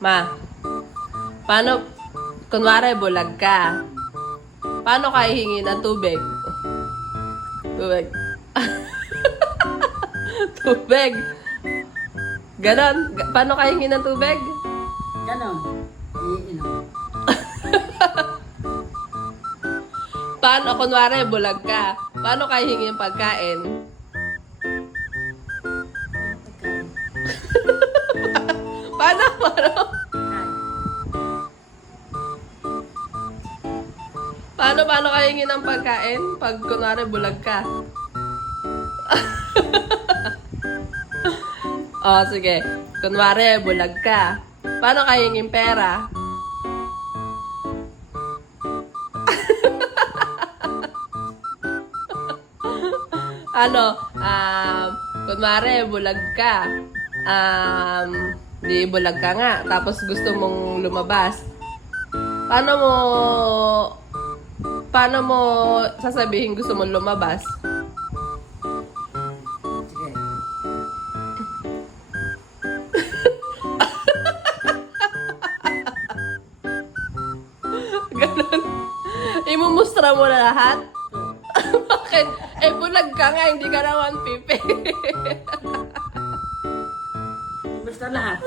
Ma, paano, kunwari bulag ka, paano ka hihingi ng tubig? Tubig. Tubig. Ganon. Paano ka hihingi ng tubig? Ganon. Iinom. Paano, kunwari bulag ka, paano ka hihingi ng pagkain? Paano? Paano ka hihingi ng pagkain pag kunwari bulag ka? Oh, sige. Kunwari, bulag ka. Paano ka hingin pera? Kunwari, bulag ka. Di bulag ka nga. Tapos gusto mong lumabas. Paano mo sasabihin gusto mong lumabas? Sige. Ganon. Imumustra mo na lahat? Bakit? Eh, bulag ka nga, hindi ka naman pipi. Basta lahat.